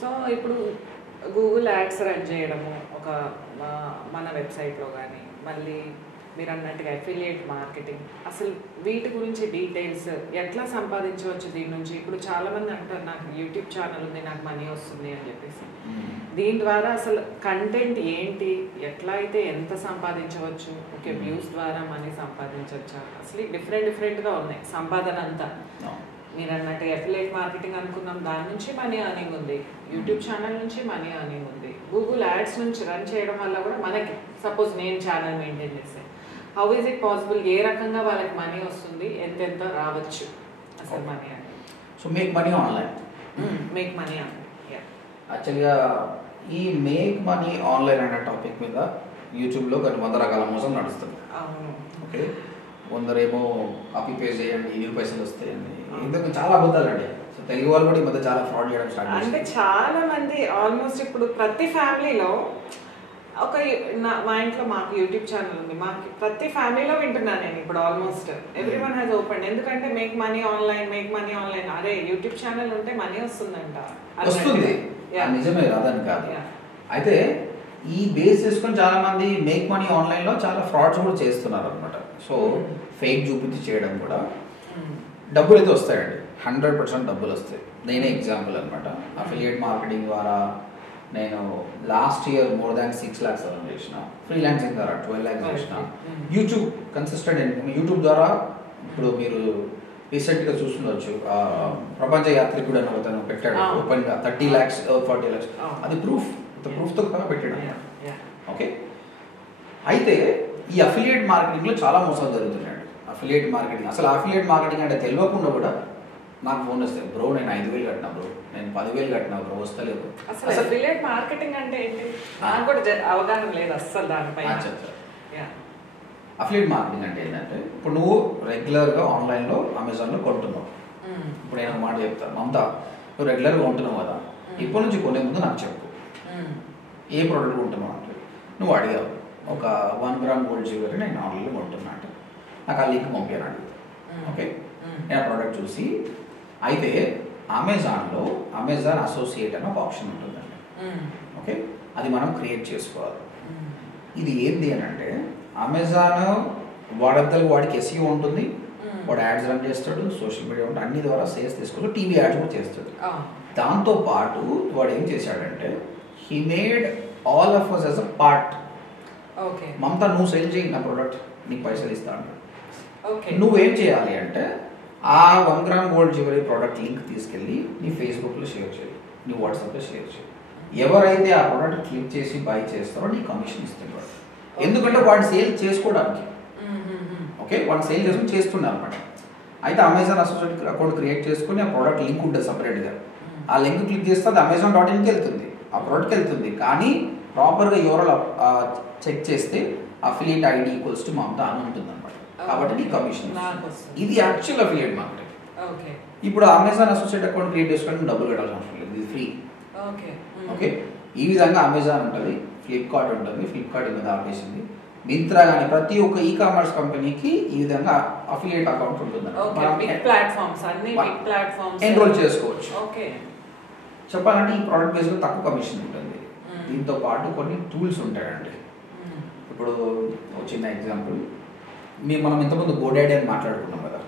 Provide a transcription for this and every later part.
So ఇప్పుడు Google ads run చేయడము ఒక మన వెబ్సైట్లో కానీ మళ్ళీ మీరు అన్నట్టుగా అఫిలియేట్ మార్కెటింగ్ అసలు వీటి గురించి డీటెయిల్స్ ఎట్లా సంపాదించవచ్చు దీని నుంచి. ఇప్పుడు చాలామంది అంటారు నాకు యూట్యూబ్ ఛానల్ ఉంది నాకు మనీ వస్తుంది అని చెప్పేసి. దీని ద్వారా అసలు కంటెంట్ ఏంటి, ఎట్లా అయితే ఎంత సంపాదించవచ్చు, ఓకే వ్యూస్ ద్వారా మనీ సంపాదించవచ్చా, అసలు డిఫరెంట్గా ఉన్నాయి సంపాదన అంతా. మీరు అన్నట్టు అఫిలియేట్ మార్కెటింగ్ అనుకున్నాం, దాని నుంచి మనీ అర్నింగ్ ఉంది, యూట్యూబ్ ఛానల్ నుంచి మనీ అర్నింగ్ ఉంది, గూగుల్ యాడ్స్ నుంచి రన్ చేయడం వల్ల కూడా మనకి సపోజ్ నేను ఛానల్ మెయింటైన్ చేస్తే హౌ ఈజ్ ఇట్ పాసిబుల్, ఏ రకంగా వాళ్ళకి మనీ వస్తుంది, ఎంతెంత రావచ్చు అసలు మనీ అని. So make money online, make money online. యాక్చువల్గా ఈ మేక్ మనీ ఆన్లైన్ అనే టాపిక్ మీద యూట్యూబ్లో కొన్ని 100 రకాల మోసం నడుస్తుంది. ఓకే, కొందరేమో కాపీ పేస్ట్ చేయండి ఇన్ని పైసలు వస్తాయండి, ఇందుకు చాలా అబద్ధాలు అండి. సో తెలుగు వాళ్ళు కూడా ఈ మధ్య చాలా ఫ్రాడ్ చేయడం స్టార్ట్ చేస్తారు. అంటే చాలా మంది ఆల్మోస్ట్ ఇప్పుడు ప్రతి ఫ్యామిలీలో ఒక మా ఇంట్లో మాకు యూట్యూబ్ ఛానల్ ఉంది, మాకు ప్రతి ఫ్యామిలీలో వింటున్నాను నేను ఇప్పుడు almost every one has open. ఎందుకంటే make money online, make money online, అరే యూట్యూబ్ ఛానల్ ఉంటే మనీ వస్తుందంట. వస్తుంది, నిజమే, రాదని కాదు. అయితే ఈ బేస్ చేసుకొని చాలా మంది మేక్ మనీ ఆన్లైన్లో చాలా ఫ్రాడ్స్ కూడా చేస్తున్నారు అనమాట. సో ఫేక్ చూపించి చేయడం కూడా డబ్బులు అయితే వస్తాయండి, 100% డబ్బులు వస్తాయి. నేనే ఎగ్జాంపుల్ అనమాట. అఫిలియేట్ మార్కెటింగ్ ద్వారా నేను last year more than 6 lakhs earn చేసిన, ఫ్రీలాన్సింగ్ ద్వారా 12 lakhs చేసిన, యూట్యూబ్ కన్సిస్టెంట్ యూట్యూబ్ ద్వారా. ఇప్పుడు మీరు రీసెంట్గా చూస్తుండొచ్చు, ప్రపంచ యాత్రికుడు అని అతను పెట్టాడు ఓపెన్గా 30 lakhs 40 lakhs, అది ప్రూఫ్తో పెట్టాడు. ఓకే, అయితే ఈ అఫిలియేట్ మార్కెటింగ్లో చాలా మోసాలు జరుగుతున్నాయి. అఫిలియేట్ మార్కెటింగ్ అసలు అఫిలియేట్ మార్కెటింగ్ అంటే తెలియకుండా కూడా నాకు ఫోన్ వస్తాయి, బ్రో నేను 5,000 కట్టినా, బ్రో నేను 10,000 కట్టినా, బ్రో వస్తలేదు. అసలు అఫిలియేట్ మార్కెటింగ్ అంటే ఏంటి నాకు కూడా అవగాహన లేదు అస్సలు దానిపై. అఫిలియేట్ మార్కెటింగ్ అంటే ఏంటంటే ఇప్పుడు నువ్వు రెగ్యులర్గా ఆన్లైన్లో అమెజాన్లో కొంటున్నావు. ఇప్పుడు నేను ఒక మాట చెప్తాను, మమతా నువ్వు రెగ్యులర్గా కొంటున్నావు కదా, ఇప్పటి నుంచి కొనే ముందు నాకు చెప్పు ఏ ప్రోడక్ట్ కొంటున్నావు అంటే. నువ్వు అడిగావు ఒక 1 gram గోల్డ్ జ్యువెలరీ నేను ఆన్లైన్లో కొంటున్నా అంటే నాకు ఆ లింక్ పంపాను అడుగుతాను. ఓకే, నేను ఆ ప్రోడక్ట్ చూసి, అయితే అమెజాన్లో అమెజాన్ అసోసియేట్ అనే ఒక ఆప్షన్ ఉంటుందండి. ఓకే, అది మనం క్రియేట్ చేసుకోవాలి. ఇది ఏంటి అని అంటే అమెజాన్ వాడికి ఎస్ఈఓ ఉంటుంది, వాడు యాడ్స్ రన్ చేస్తాడు, సోషల్ మీడియా ఉంటుంది, అన్ని ద్వారా సేల్స్ తీసుకుంటూ టీవీ యాడ్స్ కూడా చేస్తాడు. దాంతో పాటు వాడు ఏం చేశాడంటే he made all of us as a part. Mamata నువ్వు సేల్ చేయి నా ప్రోడక్ట్, నీకు పైసలు ఇస్తాను. నువ్వేం చేయాలి అంటే ఆ 1 gram gold jewellery product link తీసుకెళ్ళి నీ ఫేస్బుక్లో షేర్ చేయి, నీ వాట్సాప్లో షేర్ చేయి. ఎవరైతే ఆ ప్రోడక్ట్ క్లిక్ చేసి బై చేస్తారో నీ కమిషన్ ఇస్తున్నాడు. ఎందుకంటే వాడు సేల్ చేసుకోవడానికి. ఓకే, వాడు సేల్ చేసుకుని చేస్తున్నారు అనమాట. అయితే అమెజాన్ అసోసియేట్ అకౌంట్ క్రియేట్ చేసుకుని ఆ ప్రోడక్ట్ లింక్ ఉంటుంది సపరేట్గా, ఆ లింక్ క్లిక్ చేస్తే అది Amazon.inకి వెళ్తుంది, ఆ ప్రోడక్ట్కి వెళ్తుంది. కానీ ప్రాపర్గా ఎవరో చెక్ చేస్తే affiliate ID equals to Mamata అని ఉంటుంది అనమాట. కాబట్టి నీ కమిషన్, ఇది యాక్చువల్ అఫిలియేట్ మార్కెటింగ్. ఇప్పుడు అమెజాన్ అసోసియేట్ అకౌంట్ క్రియేట్ చేసుకుంటే డబ్బులు కట్టాల్సిన అవసరం లేదు, ఇది ఫ్రీ. ఓకే, ఈ విధంగా అమెజాన్ ఉంటుంది, ఫ్లిప్కార్ట్ ఉంటుంది, ఫ్లిప్కార్ట్ మీద ఆపేసింది, మింత్రా కానీ ప్రతి ఒక్క ఈ కామర్స్ కంపెనీకి ఈ విధంగా అఫిలియేట్ అకౌంట్ ఉంటుంది. ఎన్రోల్ చేసుకోవచ్చు. చెప్పాలంటే ఈ ప్రోడక్ట్ బేస్లో తక్కువ కమిషన్ ఉంటుంది. దీంతో పాటు కొన్ని టూల్స్ ఉంటాయండి. ఇప్పుడు చిన్న ఎగ్జాంపుల్, మనం ఇంతకుముందు గోడాడీ అని మాట్లాడుకున్నాం కదా,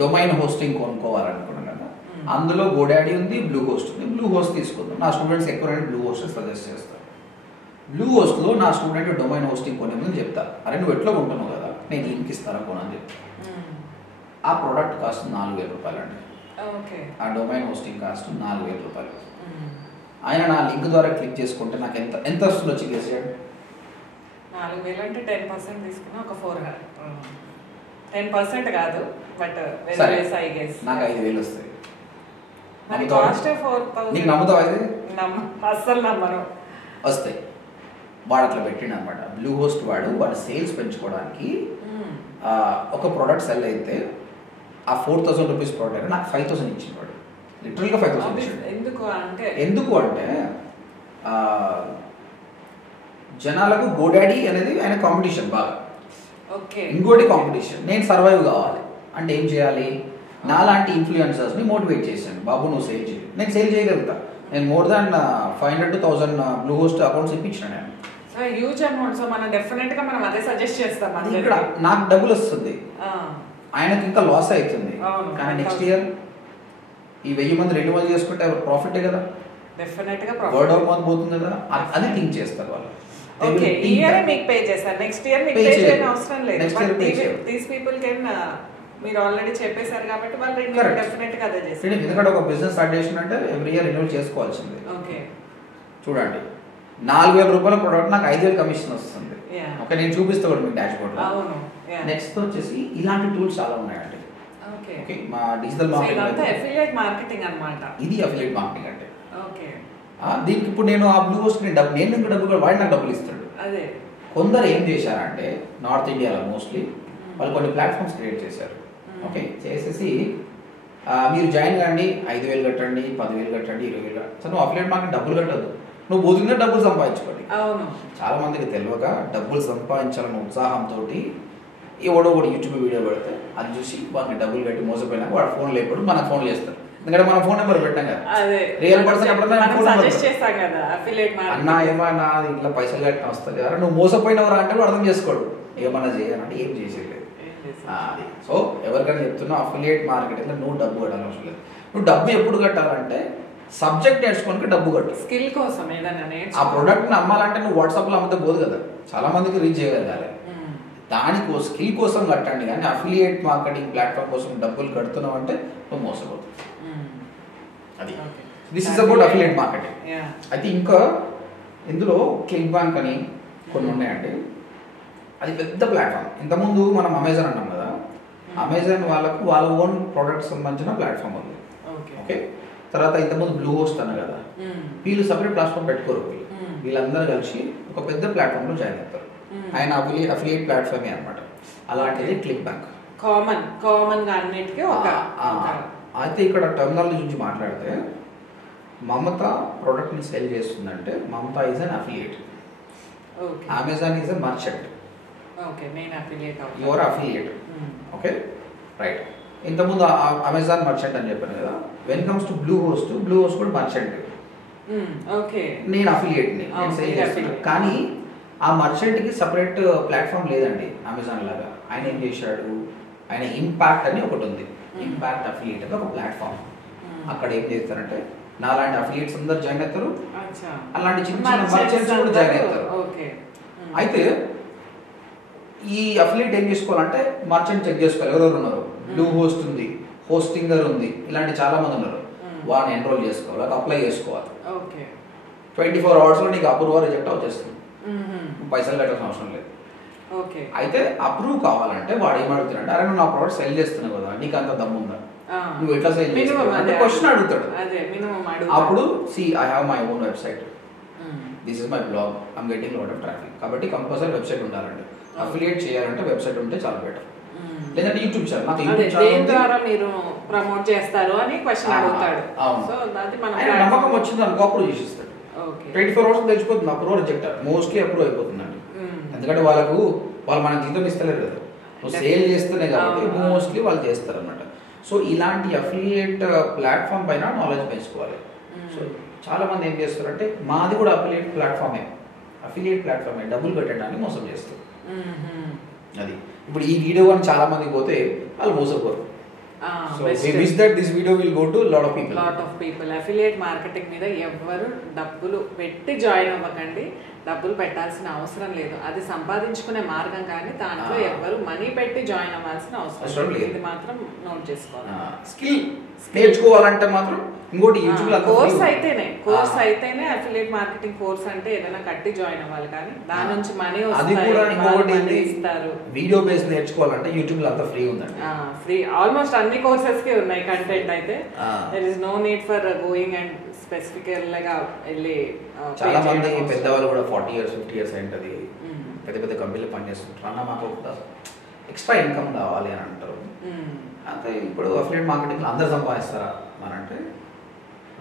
డొమైన్ హోస్టింగ్ కొనుక్కోవాలనుకున్నాం కదా, అందులో గోడాడీ ఉంది, బ్లూ హోస్ట్ ఉంది. బ్లూ హోస్ట్ తీసుకుందాం, నా స్టూడెంట్స్ ఎక్కువ బ్లూ హోస్ట్ సజెస్ట్ చేస్తారు. బ్లూ హోస్ట్లో నా స్టూడెంట్ డొమైన్ హోస్టింగ్ కొనేందుకు చెప్తా, అరే నువ్వు ఎట్లా కొంటున్నావు కదా నేను లింక్ ఇస్తాను కొనని చెప్తా. ఆ ప్రోడక్ట్ కాస్ట్ 4,000 రూపాయలు అండి. ఆ డొమైన్ హోస్టింగ్ కాస్ట్ 4,000 రూపాయలు. ఆయన నా లింక్ ద్వారా క్లిక్ చేసుకుంటే నాకు ఎంత వస్తుందో చెక్ చేసాడు. 4,000 అంటే 10% తీసుకున్నా ఒక 400. 10% కాదు, బట్ నాకు 5,000 వస్తాయి. నీకు నమ్ముతావు? అయితే అస్సలు నమ్మను. వస్తాయి. వాడు అట్లా పెట్టిండు అనమాట. బ్లూ హోస్ట్ వాడు సేల్స్ పెంచుకోవడానికి ఒక ప్రోడక్ట్ సెల్ అయితే ఆ 4,000 రూపీస్ ప్రోడక్ట్ నాకు 5,000 ఇచ్చింది వాడు, లిటరల్గా 5,000 ఇచ్చిండు. ఎందుకు అంటే జనాలకు గోడాడీ అనేది ఆయన కాంపిటీషన్ బాగా. ఇంకోటి కాంపిటీషన్, నేను సర్వైవ్ కావాలి అంటే ఏం చేయాలి, నాలాంటి ఇన్ఫ్లుయెన్సర్స్ని మోటివేట్ చేశాను, బాబు నువ్వు సేల్ చేయి, నేను సేల్ చేయగలుగుతా. నేను more than 500 to 1000 Bluehost accounts ఇప్పించిన నేను. So huge amount. సో మనం డెఫినెట్ గా మనం అదే సజెస్ట్ చేస్తాం. ఇక్కడ నాకు డబ్బులు వస్తుంది, ఆయనకి ఇంకా లాస్ అవుతుంది. కానీ నెక్స్ట్ ఇయర్ ఈ 1000 మంది రెన్యువల్ చేసుకుంటే ప్రాఫిటే కదా, డెఫినెట్ గా వర్డ్ ఆఫ్ మౌత్ పోతుంది కదా, అది థింక్ చేస్తారు వాళ్ళు. ఓకే, ఈ ఇయర్ మీకు పే చేస్తారు, నెక్స్ట్ ఇయర్ మీకు పే చేయని అవసరం లేదు. దీస్ పీపుల్ కెన్, మీరు ఆల్రెడీ చెప్పేశారు కాబట్టి వాళ్ళు రెన్యువల్ డెఫినెట్ గా అదే చేస్తారు. ఎందుకంటే ఒక బిజినెస్ స్టార్ట్ చేసినంటే ఎవ్రీ ఇయర్ రెన్యువల్ చేసుకోవాల్సింది. ఓకే, చూడండి 4000 రూపాయల ప్రోడక్ట్ నాకు 5000 కమిషన్ వస్తుంది. ఓకే, నేను చూపిస్తా కూడా మీకు డాష్ బోర్డ్ లో. అవును. నెక్స్ట్ వచ్చేసి ఇలాంటి టూల్స్ చాలా ఉన్నాయండి. ఓకే, మా డిజిటల్ అఫిలియేట్ మార్కెటింగ్ అన్నమాట. ఇది అఫిలియేట్ మార్కెటింగ్ అంటే. ఓకే, దీనికి ఇప్పుడు నేను ఆ బ్లూ హోస్ట్ నేను ఇంకా డబ్బులు వాడు నాకు డబ్బులు ఇస్తాడు. అదే కొందరు ఏం చేశారంటే నార్త్ ఇండియాలో మోస్ట్లీ వాళ్ళు కొన్ని ప్లాట్ఫామ్స్ క్రియేట్ చేశారు. ఓకే, చేసేసి మీరు జాయిన్ కండి, 5000 కట్టండి, 10,000 కట్టండి, 20,000 కట్టండి. సో నువ్వు అఫిలియేట్ మార్కెట్ డబ్బులు కట్టద్దు, నువ్వు బోధంగా డబ్బులు సంపాదించుకోండి. అవును, చాలా మందికి తెలియక డబ్బులు సంపాదించాలన్న ఉత్సాహంతో ఎవడో కూడా యూట్యూబ్ వీడియో పెడితే అది చూసి వాళ్ళకి డబ్బులు కట్టి మోసపోయినాక వాడు ఫోన్ లేకపోతే మనకు ఫోన్ చేస్తారు. ఎందుకంటే మనం ఫోన్ నెంబర్ పెట్టాం కదా, రియల్ పర్సన్ అన్నా ఏమన్నా ఇట్లా పైసలు కట్టిన వస్తుంది కదా, నువ్వు మోసపోయినవరా అంటే అర్థం చేసుకోడు, ఏమన్నా చేయాలంటే ఏం చేసేది. అది సో ఎవరికైనా చెప్తున్నా అఫిలియేట్ మార్కెటింగ్ నువ్వు డబ్బు కట్టాలని అవసరం లేదు. నువ్వు డబ్బు ఎప్పుడు కట్టాలంటే సబ్జెక్ట్ నేర్చుకోనికి డబ్బు కట్టు, స్కిల్ కోసం. ఆ ప్రోడక్ట్ని అమ్మాలంటే నువ్వు వాట్సాప్లో అమ్మితే పోదు కదా, చాలా మందికి రీచ్ చేయగలగాలి. దానికో స్కిల్ కోసం కట్టండి, కానీ అఫిలియేట్ మార్కెటింగ్ ప్లాట్ఫామ్ కోసం డబ్బులు కడుతున్నావు అంటే నువ్వు మోసపోతావు. అది this is about affiliate marketing. అయితే ఇంకా ఇందులో క్లిక్ బ్యాంక్ అని కొన్ని ఉన్నాయండి, అది పెద్ద ప్లాట్ఫామ్. ఇంతకుముందు మనం అమెజాన్ అన్నాం కదా, అమెజాన్ వాళ్ళకు వాళ్ళ ఓన్ ప్రొడక్ట్స్ సంబంధించిన ప్లాట్ఫామ్ ఉంది. ఓకే, తర్వాత ఇంతకుముందు బ్లూ హోస్ట్ అన్న కదా, వీళ్ళు సపరేట్ ప్లాట్ఫామ్ పెట్టుకోరు, వీళ్ళందరూ కలిసి ఒక పెద్ద ప్లాట్ఫామ్లో జాయిన్ అవుతారు. ఆయన అఫిలియేట్ ప్లాట్ఫామే అనమాట. అలాంటిది క్లిక్ బ్యాంక్. కామన్ గా అన్నిటికీ ఒక. అయితే ఇక్కడ టర్మినాలజీ గురించి మాట్లాడితే మమత ప్రోడక్ట్ని సెల్ చేస్తుందంటే Mamata is an affiliate, Amazon is a merchant. Okay, నేను affiliate. Your affiliate. Okay, right. ఇంతకుముందు అమెజాన్ మర్చెంట్ అని చెప్పాను కదా, when comes to Bluehost కూడా మర్చెంట్. ఓకే, నేను అఫిలియేట్ని, నేను సేల్ చేస్తాను. కానీ ఆ మర్చెంట్కి సపరేట్ ప్లాట్ఫామ్ లేదండి అమెజాన్ లాగా. ఆయన ఏం చేశాడు, ఆయన ఇంపాక్ట్ అని ఒకటి ఉంది, ఇంపాక్ట్ అఫిలియేట్ అని ఒక ప్లాట్ఫామ్. అక్కడ ఏం చేస్తారంటే నాలాంటి అఫిలియేట్స్ అందరు జాయిన్ అవుతారు, అలాంటి చిన్న చిన్న మర్చెంట్స్ కూడా జాయిన్ అవుతారు. అయితే ఈ అఫిలియేట్ ఏం చేసుకోవాలంటే మర్చెంట్ చెక్ చేసుకోవాలి ఎవరెవరు ఉన్నారు. బ్లూ హోస్ట్ ఉంది, హోస్టింగర్ ఉంది, ఇలాంటి చాలా మంది ఉన్నారు. వాడిని ఎన్రోల్ చేసుకోవాలి, అది అప్లై చేసుకోవాలి. 24 hours నీకు అప్రూవ్ రిజెక్ట్ వచ్చేస్తుంది, పైసలు కట్టాల్సిన అవసరం లేదు. అయితే అప్రూవ్ కావాలంటే వాడు ఏమడుగుతాడంటే, అరే నువ్వు నా ప్రోడక్ట్ సెల్ చేస్తున్నావు కదా, నీకు అంత దమ్ముందా, నువ్వు ఎట్లా సేల్ చేస్తావు అంటే క్వశ్చన్ అడుగుతాడు. అప్పుడు see I have my own website, this is my blog, I'm getting lot of traffic, కాబట్టి కంపల్సరీ వెబ్సైట్ ఉండాలండి. అఫిలియేట్ చేయాలంటే వెబ్సైట్ ఉంటే చాలా బెటర్. లేదంటే యూట్యూబ్ ఛానల్, నాకు యూట్యూబ్ ఛానల్ ద్వారా మీరు ప్రమోట్ చేస్తారు అని క్వశ్చన్ అడుగుతాడు. సో అది మన నమ్మకం వచ్చింది అనుకో అప్రూవ్ చేసిస్తాడు. 24 hours తెలిసిపోతుంది, అప్రూవ్ రిజెక్ట్ మోస్ట్లీ అప్రూవ్ అయిపోతుందండి. ఎందుకంటే వాళ్ళు మనకి జీతం ఇస్తలేరు కదా, నువ్వు సేల్ చేస్తేనే కాబట్టి మోస్ట్లీ వాళ్ళు చేస్తారు అనమాట. సో ఇలాంటి అఫిలియేట్ ప్లాట్ఫామ్ పైన నాలెడ్జ్ పెంచుకోవాలి. సో చాలా మంది ఏం చేస్తారంటే మాది కూడా అఫిలియేట్ ప్లాట్ఫామే డబ్బులు పెట్టడానికి మోసం చేస్తారు. అది ఇప్పుడు ఈ వీడియో అని చాలా మందికి పోతే వాళ్ళు మోసపోరు. So we wish that this video will go to lot of people. Affiliate marketing మీద ఎవ్వరు డబ్బులు పెట్టి జాయిన్ అవ్వకండి, డబ్బులు పెట్టాల్సిన అవసరం లేదు. అది సంపాదించుకునే మార్గం, కానీ దాంట్లో ఎవ్వరు మనీ పెట్టి జాయిన్ అవ్వాల్సిన అవసరం లేదు. ఇది మాత్రం నోట్ చేసుకోవాలి. స్కిల్ నేర్చుకోవాలంటే మాత్రం ఇంకోటి యూట్యూబ్ లో కోర్స్ అయితేనే అఫిలియేట్ మార్కెటింగ్ కోర్స్ అంటే ఏదైనా కట్టి జాయిన్ అవ్వాలి, కానీ దాని నుంచి మనీ వస్తాయి ఇస్తారు. వీడియో బేస్ నేర్చుకోవాలంటే యూట్యూబ్ లో అంతా ఫ్రీ ఉందండి, ఫ్రీ ఆల్మోస్ట్ అన్ని కోర్సెస్ కి ఉన్నాయి కంటెంట్. అయితే there is no need for going and స్పెసిఫికల్ గా వెళ్ళి. చాలా మంది పెద్దవాళ్ళు కూడా 40 years 50 years అయింటది, పెద్ద పెద్ద కంపెనీలు పనిచేస్తుంటారు, అన్న మాకు ఎక్స్ట్రా ఇన్కమ్ కావాలి అని అంటారు. అంటే ఇప్పుడు అఫిలియేట్ మార్కెటింగ్ అందరు సంపాదిస్తారా అని అంటే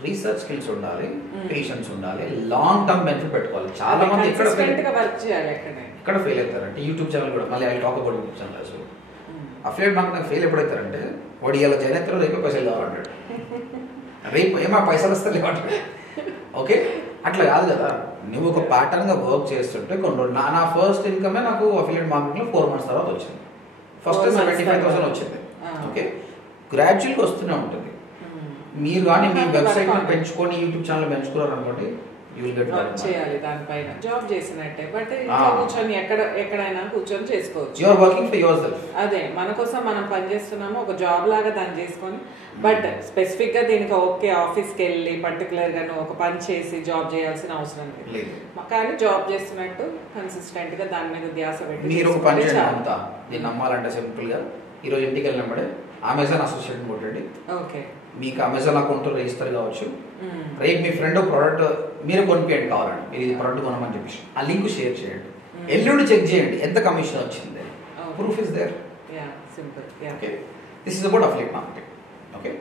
రీసెర్చ్ స్కిల్స్ ఉండాలి, పేషెన్స్ ఉండాలి, లాంగ్ టర్మ్ బెనిఫిట్ పెట్టుకోవాలి. చాలా మంది ఇక్కడ ఫెయిల్ అవుతారంటే యూట్యూబ్ ఛానల్ కూడా, మళ్ళీ I talk about YouTube channels. Affiliate marketing fail ఎప్పుడైతారంటే వాడు ఇలా జాయిన్ అవుతారో రేపే పైసలు కావాలంటాడు, రేపు ఏమో పైసలు వస్తే లేవంటాడు. ఓకే, అట్లా కాదు కదా. నువ్వు ఒక ప్యాటర్న్గా వర్క్ చేస్తుంటే కొన్ని రోజులు నా ఫస్ట్ ఇన్కమే నాకు అఫిలియేట్ మార్కెటింగ్లో 4 months తర్వాత వచ్చింది. ఫస్ట్ 75,000 వచ్చింది. ఓకే, గ్రాడ్యువల్గా వస్తూనే ఉంటుంది. మీరు కానీ మీ వెబ్సైట్ పెంచుకొని యూట్యూబ్ ఛానల్ పెంచుకున్నారు అనుకోండి, యూ విల్ గెట్ వర్క్ చేయాలి దానిపైన, జాబ్ చేసినట్టే. బట్ కూర్చొని ఎక్కడైనా కూర్చొని చేసుకోవచ్చు. You are working for yourself. అదే మన కోసం మనం పని చేస్తున్నాము, ఒక జాబ్ లాగా దాన్ని చేసుకొని. బట్ స్పెసిఫిక్ గా దీనికి ఓకే ఆఫీస్కి వెళ్ళి పర్టికులర్ గా ఒక పని చేసి జాబ్ చేయాల్సిన అవసరం లేదు. కానీ జాబ్ చేస్తున్నట్టు కన్సిస్టెంట్ గా దాని మీద ధ్యాస పెట్టి మీరు ఒక పని చేయండి. అంతా దీన్ని నమ్మాలంటే సింపుల్ గా ఈరోజు ఇంటికి వెళ్ళినప్పుడే అమెజాన్ అసోసియేట్ కొట్టండి. ఓకే, మీకు అమెజాన్ అకౌంట్ రిజిస్టర్ కావచ్చు. రేపు మీ ఫ్రెండ్ ప్రోడక్ట్ మీరు కొనిపించండి కావాలండి, మీరు ఇది ప్రోడక్ట్ కొనమని చెప్పేసి ఆ లింక్ షేర్ చేయండి. ఎల్లుండి చెక్ చేయండి ఎంత కమిషన్ వచ్చింది. Proof is there. Simple. Okay, this is about affiliate marketing. Okay.